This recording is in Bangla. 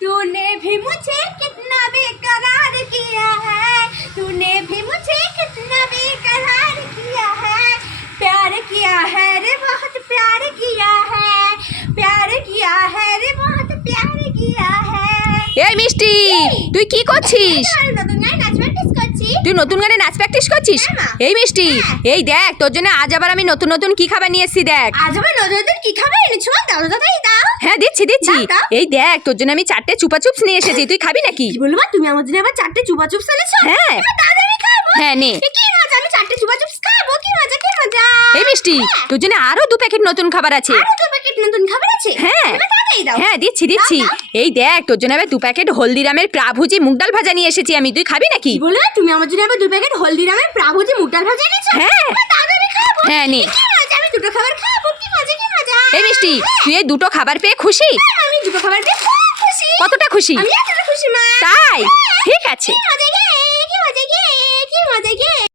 तूने भी मुझे कितना बेकरार किया है, तूने भी मुझे कितना बेकरार किया है, प्यार किया है रे बहुत प्यार किया है, प्यार किया है रे बहुत प्यार किया है। এই মিষ্টি, তুই কি করছিস? নতুন গায়ে নাচ প্র্যাকটিস করছি। তুই নতুন গানে নাচ প্র্যাকটিস করছিস? হ্যাঁ, মা। এই মিষ্টি, হ্যাঁ। এই দেখ তোর জন্য আজ আবার আমি নতুন নতুন কি খাবার নিয়ে এসেছি দেখ। আজ আমার নতুন নতুন কি খাবার এনেছো? দাও দাদাই দাও। হ্যাঁ দিচ্ছি দিচ্ছি। দাও, দাও। এই দেখ তোর জন্য আমি 4টে চুপা চুপস নিয়ে এসেছি, তুই খাবি নাকি? কি বলবো, তুমি আমার জন্য আবার 4টে চুপা চুপস এনেছো? হ্যাঁ। দাদা আমি খাবো। হ্যাঁ নে। কি মজা, আমি 4টে চুপা চুপস খাবো, কি মজা কি মজা। এই মিষ্টি, হ্যাঁ। তোর জন্য আরো 2 প্যাকেট নতুন খাবার আছে। আরো 2 প্যাকেট নতুন খাবার আছে? হ্যাঁ। এবার তাড়াতাড়ি দাও। হ্যাঁ দিচ্ছি দিচ্ছি। দাও, এই দেখ তোর জন্য আবার 2 প্যাকেট হলদিরামের প্রাভুজি মুগ ডাল ভাজা নিয়ে এসেছি আমি, তুই খাবি নাকি? কি বলবো, তুমি আমার জন্য আবার 2 প্যাকেট হলদিরামের প্রাভুজি মুগ ডাল ভাজা এনেছো? হ্যাঁ। এবার দাদা আমি খাবো। হ্যাঁ, নে। কি মজা, আমি 2টো খাবার খাবো, কি মজা কি মজা। এই মিষ্টি, তুই এই 2টো খাবার পেয়ে খুশি? আমি 2টো খাবার পেয়ে খুব খুশি। কতটা খুশি? আমি এতটা খুশি মা। তাই ঠিক আছে। কি মজা,